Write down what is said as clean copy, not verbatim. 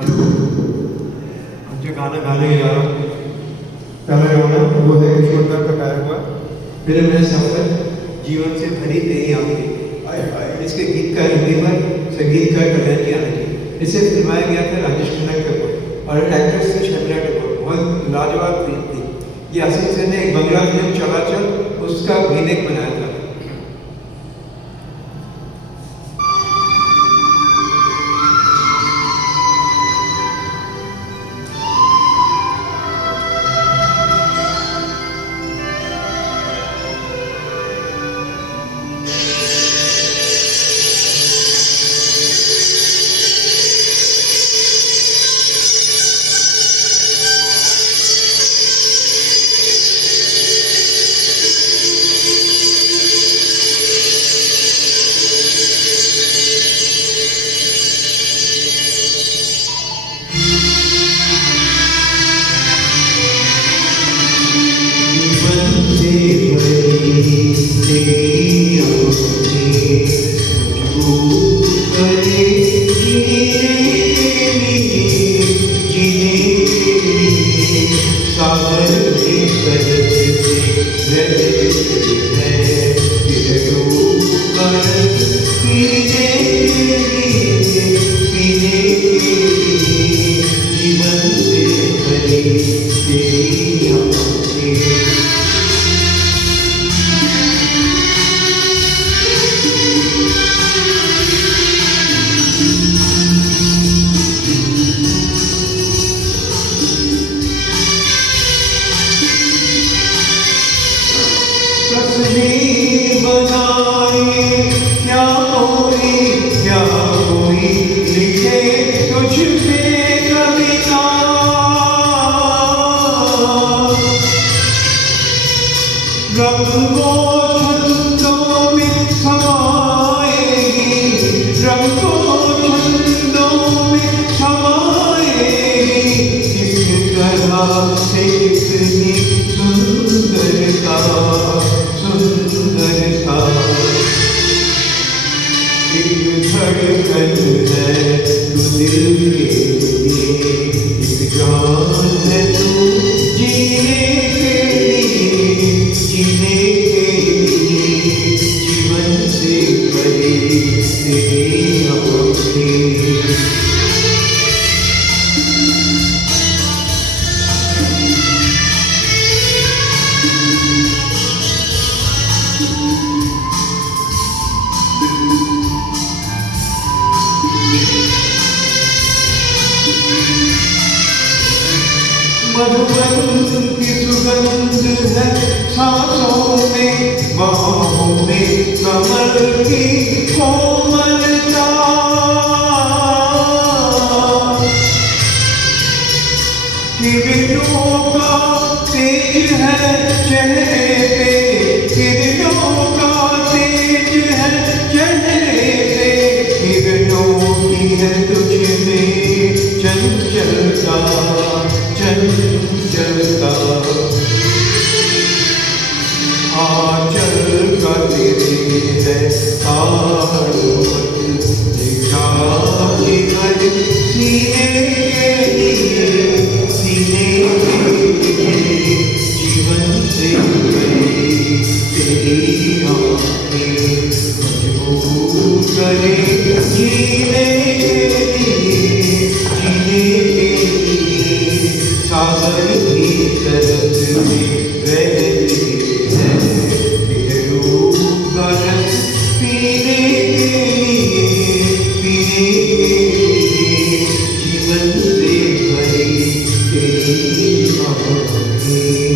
Hello, हम जो गाना गाने जा रहा हूँ पहला गाना वो है ईश्वर का गाया हुआ फिल्म है सफर जीवन से भरी तेरी आंखें। इसके गीतकार हिंदी में संगीतकार कल्याण की आने की इसे फिल्माया गया था राजेश खन्ना के ऊपर और एक्ट्रेस थी शर्मिला टैगोर। बहुत लाजवाब फिल्म थी। ये असित सेन ने एक बंगला फिल्म चलाचल उसका रीमेक बनाया था। मधुबन की सुगंध है सांसों में, बाहों में कमल की कोमलता। किरणों का तेज है चेहरे पे, किरणों का तेज है चेहरे पे, किरणों की है तुझ में चंचलता चंचलता। आंचल का तेरे है तारुवत, देखा जीवन सीने के लिए, सीने के लिए जीवन से भरी तेरी आँखें मजबूर करे जीने के लिए, जीने के लिए। सागर की तरफ में रहती है तेरे रूप का रस पीने के लिए, पीने के लिए जीवन से भरी तेरी आँखें।